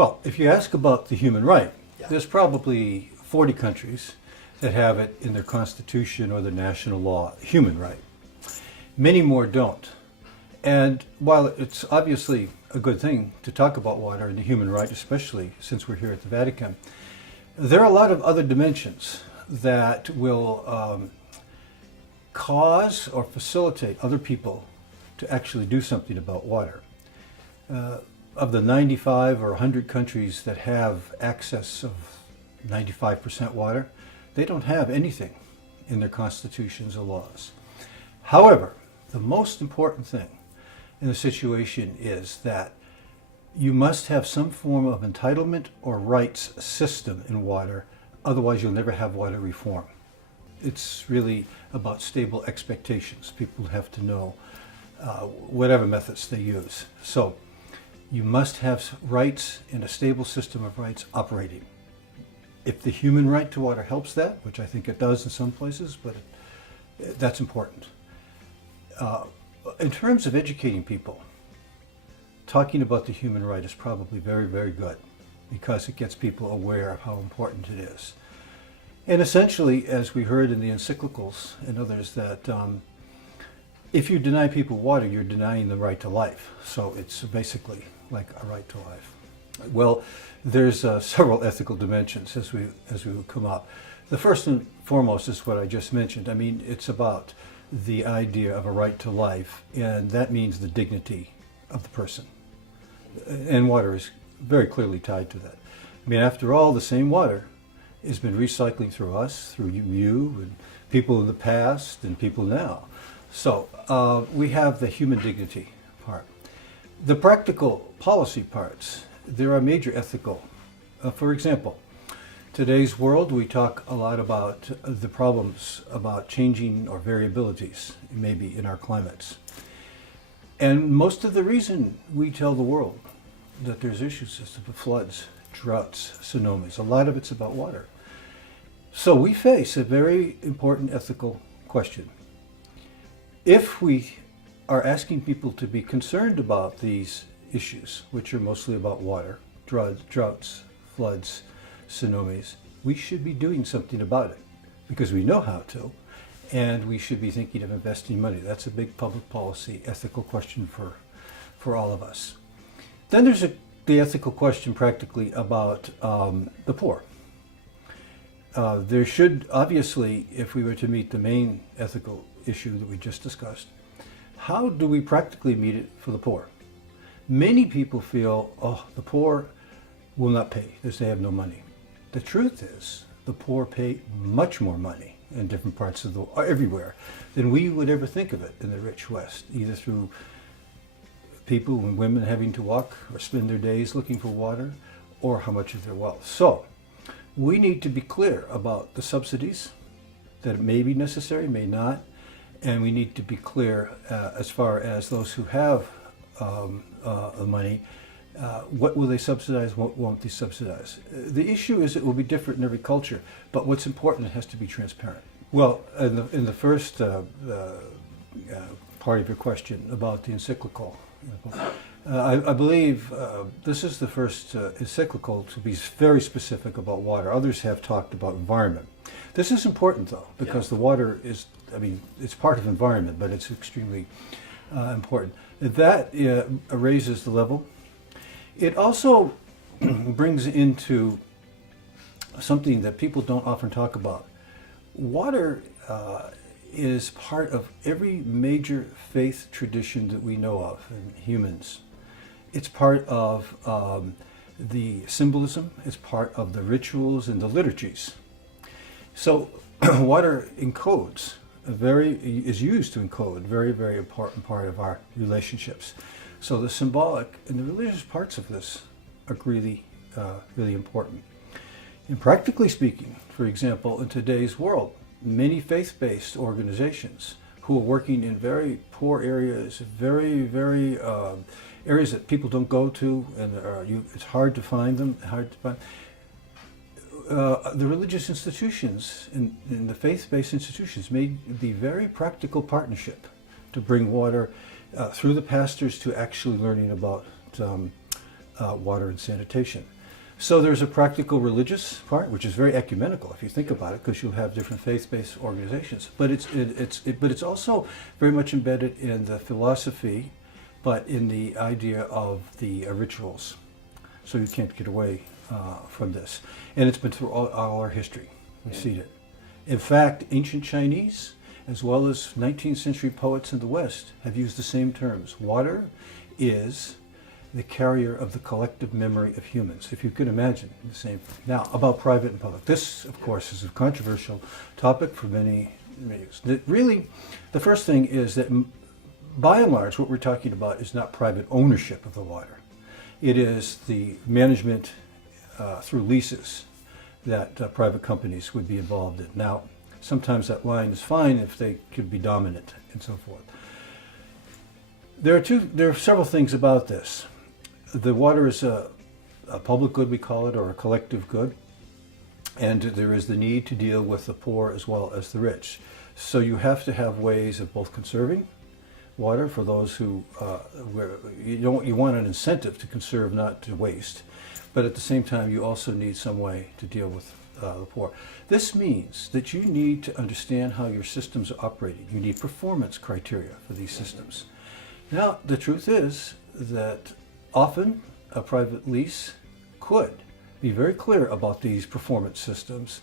Well, if you ask about the human right, Yeah. there's probably 40 countries that have it in their constitution or their national law, human right. Many more don't. And while it's obviously a good thing to talk about water and the human right, especially since we're here at the Vatican, there are a lot of other dimensions that will cause or facilitate other people to actually do something about water. Of the 95 or 100 countries that have access of 95% water, they don't have anything in their constitutions or laws. However, the most important thing in the situation is that you must have some form of entitlement or rights system in water, otherwise you'll never have water reform. It's really about stable expectations. People have to know whatever methods they use. So you must have rights in a stable system of rights operating. If the human right to water helps that, which I think it does in some places, but that's important. In terms of educating people, talking about the human right is probably very, very good because it gets people aware of how important it is. And essentially, as we heard in the encyclicals and others, that if you deny people water, you're denying the right to life. So it's basically like a right to life. Well, there's several ethical dimensions as we will come up. The first and foremost is what I just mentioned. I mean, it's about the idea of a right to life, and that means the dignity of the person. And water is very clearly tied to that. I mean, after all, the same water has been recycling through us, through you and people in the past and people now. So we have the human dignity part. The practical policy parts, there are major ethical. For example, today's world, we talk a lot about the problems about changing or variabilities, maybe in our climates. And most of the reason we tell the world that there's issues is the floods, droughts, tsunamis. A lot of it's about water. So we face a very important ethical question. If we are asking people to be concerned about these issues, which are mostly about water, droughts, floods, tsunamis, we should be doing something about it because we know how to, and we should be thinking of investing money. That's a big public policy, ethical question for all of us. Then there's the ethical question practically about the poor. There should, obviously, if we were to meet the main ethical issue that we just discussed, how do we practically meet it for the poor? Many people feel, oh, the poor will not pay because they have no money. The truth is, the poor pay much more money in different parts of the world, everywhere, than we would ever think of it in the rich West, either through people and women having to walk or spend their days looking for water, or how much of their wealth. So we need to be clear about the subsidies, that it may be necessary, may not, and we need to be clear as far as those who have money, what will they subsidize, what won't they subsidize. The issue is it will be different in every culture, but what's important, it has to be transparent. Well, in the first part of your question about the encyclical, I believe this is the first encyclical to be very specific about water. Others have talked about environment. This is important, though, because the water is, I mean, it's part of environment, but it's extremely important. That raises the level. It also brings into something that people don't often talk about. Water is part of every major faith tradition that we know of in humans. It's part of the symbolism, it's part of the rituals and the liturgies. So water encodes, is used to encode a very, very important part of our relationships. So the symbolic and the religious parts of this are really, really important. And practically speaking, for example, in today's world, many faith-based organizations who are working in very poor areas, very, very areas that people don't go to, and it's hard to find them, the religious institutions and the faith-based institutions may be very practical partnership to bring water through the pastors to actually learning about water and sanitation. So there's a practical religious part, which is very ecumenical if you think about it, because you'll have different faith-based organizations. But it's also very much embedded in the philosophy, but in the idea of the rituals. So you can't get away from this. And it's been through all our history. We see it. In fact, ancient Chinese, as well as 19th century poets in the West, have used the same terms. Water is the carrier of the collective memory of humans, if you could imagine the same thing. Now, about private and public. This, of course, is a controversial topic for many years. Really, the first thing is that, by and large, what we're talking about is not private ownership of the water. It is the management through leases that private companies would be involved in. Now, sometimes that line is fine if they could be dominant and so forth. There are several things about this. The water is a public good, we call it, or a collective good, and there is the need to deal with the poor as well as the rich. So you have to have ways of both conserving water for those who you want an incentive to conserve, not to waste, but at the same time you also need some way to deal with the poor. This means that you need to understand how your systems are operating. You need performance criteria for these systems. Now, the truth is that often a private lease could be very clear about these performance systems,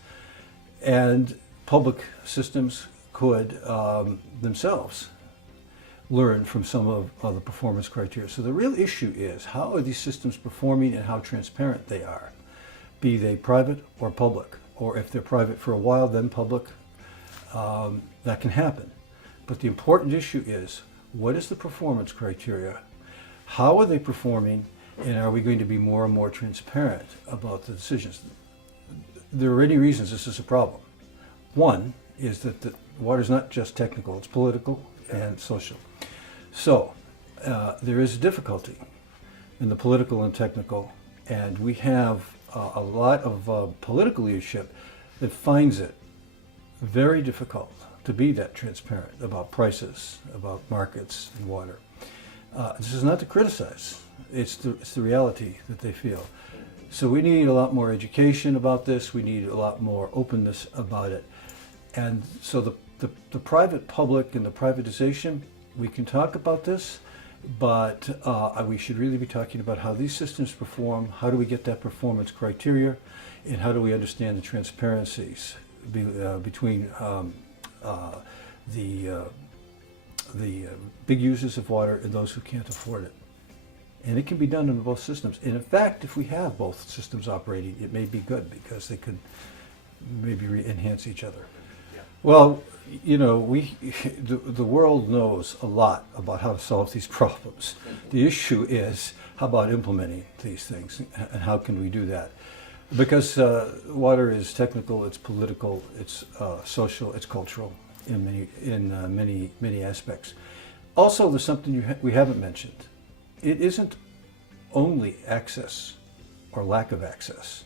and public systems could themselves learn from some of the performance criteria. So the real issue is, how are these systems performing and how transparent they are, be they private or public, or if they're private for a while, then public. That can happen. But the important issue is, what is the performance criteria? How are they performing, and are we going to be more and more transparent about the decisions? There are many reasons this is a problem. One is that the water is not just technical, it's political and social. So there is a difficulty in the political and technical, and we have a lot of political leadership that finds it very difficult to be that transparent about prices, about markets and water. This is not to criticize, it's the reality that they feel. So we need a lot more education about this, we need a lot more openness about it. And so the private public and the privatization, we can talk about this, but we should really be talking about how these systems perform, how do we get that performance criteria, and how do we understand the transparencies between the big users of water and those who can't afford it. And it can be done in both systems. And in fact, if we have both systems operating, it may be good, because they could maybe enhance each other. Yeah. Well, you know, the world knows a lot about how to solve these problems. The issue is, how about implementing these things, and how can we do that? Because water is technical, it's political, it's social, it's cultural in many aspects. Also, there's something we haven't mentioned. It isn't only access or lack of access.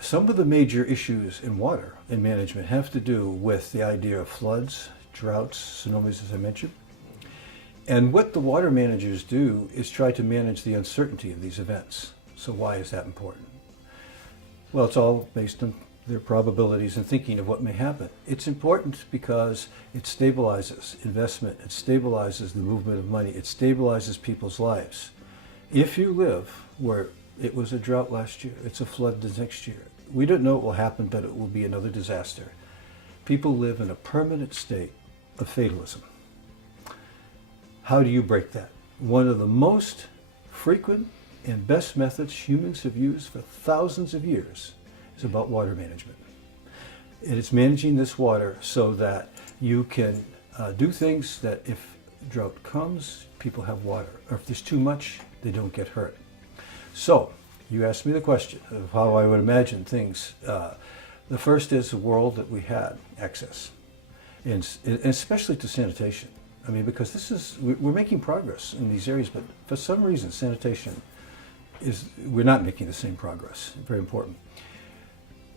Some of the major issues in water and management have to do with the idea of floods, droughts, tsunamis, as I mentioned. And what the water managers do is try to manage the uncertainty of these events. So why is that important? Well, it's all based on their probabilities and thinking of what may happen. It's important because it stabilizes investment, it stabilizes the movement of money, it stabilizes people's lives. If you live where it was a drought last year, it's a flood the next year, we don't know what will happen, but it will be another disaster. People live in a permanent state of fatalism. How do you break that? One of the most frequent and best methods humans have used for thousands of years is about water management. And it's managing this water so that you can do things that if drought comes, people have water. Or if there's too much, they don't get hurt. So, you asked me the question of how I would imagine things. The first is a world that we had access, and especially to sanitation. I mean, because we're making progress in these areas, but for some reason sanitation we're not making the same progress. Very important.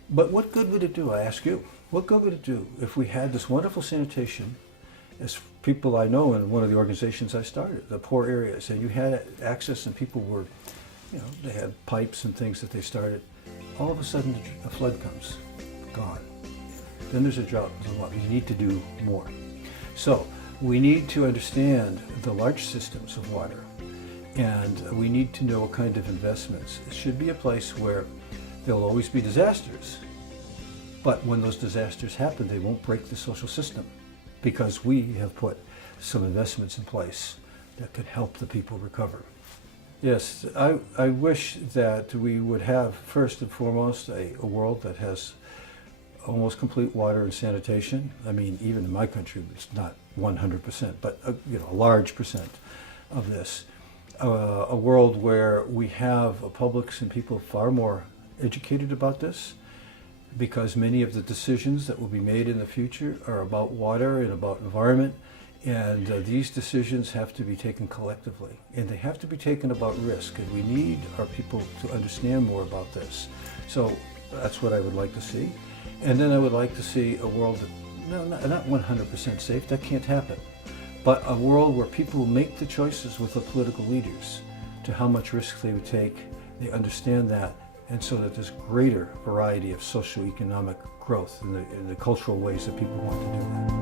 But what good would it do, I ask you? What good would it do if we had this wonderful sanitation as people I know in one of the organizations I started, the poor areas, and you had access and people were, they had pipes and things that they started. All of a sudden a flood comes, gone. Then there's a drought. You need to do more. So we need to understand the large systems of water, and we need to know what kind of investments. It should be a place where there'll always be disasters, but when those disasters happen, they won't break the social system because we have put some investments in place that could help the people recover. Yes, I wish that we would have, first and foremost, a world that has almost complete water and sanitation. I mean, even in my country, it's not 100%, but a large percent of this. A world where we have publics and people far more educated about this, because many of the decisions that will be made in the future are about water and about environment, and these decisions have to be taken collectively, and they have to be taken about risk, and we need our people to understand more about this. So that's what I would like to see. And then I would like to see a world that, not 100% safe, that can't happen, but a world where people make the choices with the political leaders to how much risk they would take. They understand that, and so that there's greater variety of socioeconomic growth in the cultural ways that people want to do that.